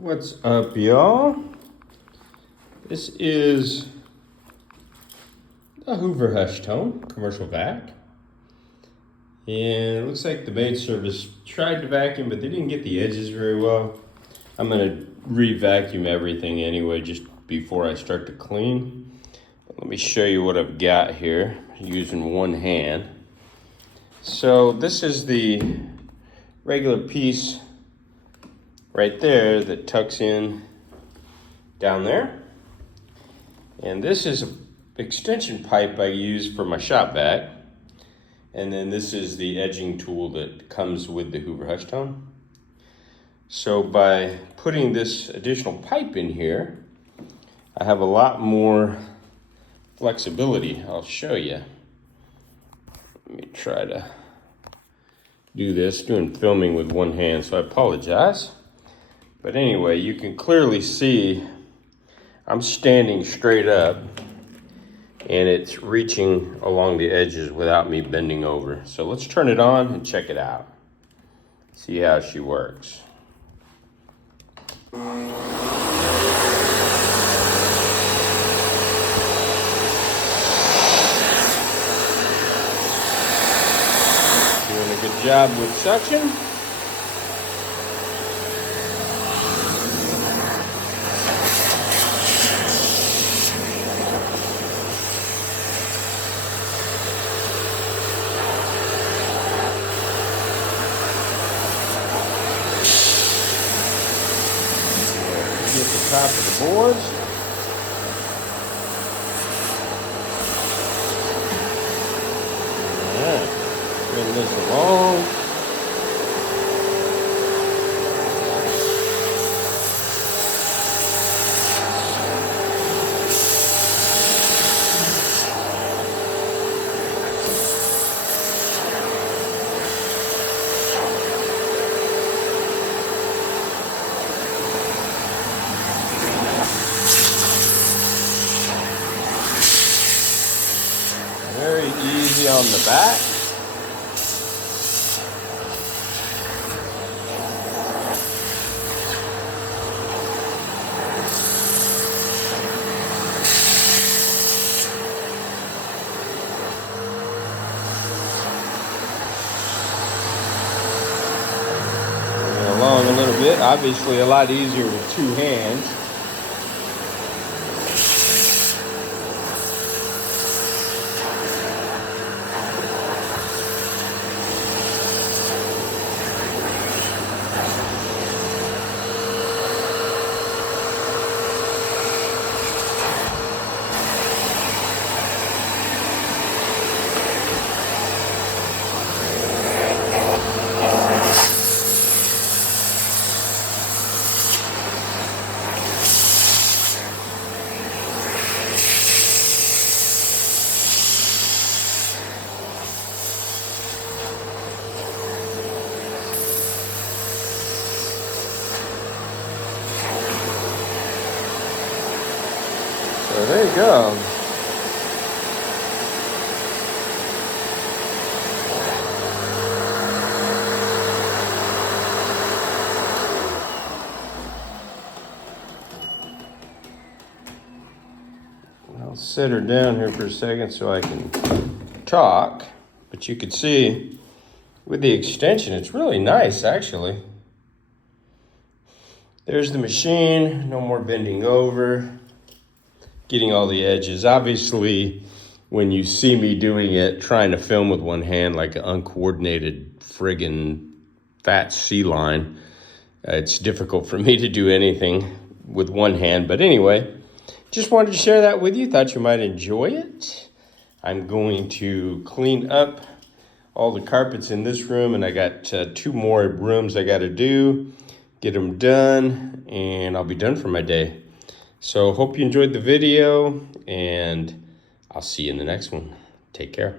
What's up, y'all? This is the Hoover Hush Tone commercial vac. And it looks like the maid service tried to vacuum, but they didn't get the edges very well. I'm gonna re-vacuum everything anyway, just before I start to clean. But let me show you what I've got here, using one hand. So this is the regular piece right there that tucks in down there. And this is an extension pipe I use for my shop vac. And then this is the edging tool that comes with the Hoover Hush Tone. So by putting this additional pipe in here, I have a lot more flexibility. I'll show you. Let me try to do this, doing filming with one hand, so I apologize. But anyway, you can clearly see I'm standing straight up and it's reaching along the edges without me bending over. So let's turn it on and check it out. See how she works. Doing a good job with suction. Get the top of the boards. Alright, bring this along. Very easy on the back. Bring it along a little bit. Obviously a lot easier with two hands. So there you go. I'll sit her down here for a second so I can talk. But you can see with the extension, it's really nice actually. There's the machine, no more bending over. Getting all the edges. Obviously, when you see me doing it, trying to film with one hand like an uncoordinated friggin' fat sea lion, it's difficult for me to do anything with one hand. But anyway, just wanted to share that with you. Thought you might enjoy it. I'm going to clean up all the carpets in this room, and I got 2 more rooms I got to do, get them done, and I'll be done for my day. So hope you enjoyed the video, and I'll see you in the next one. Take care.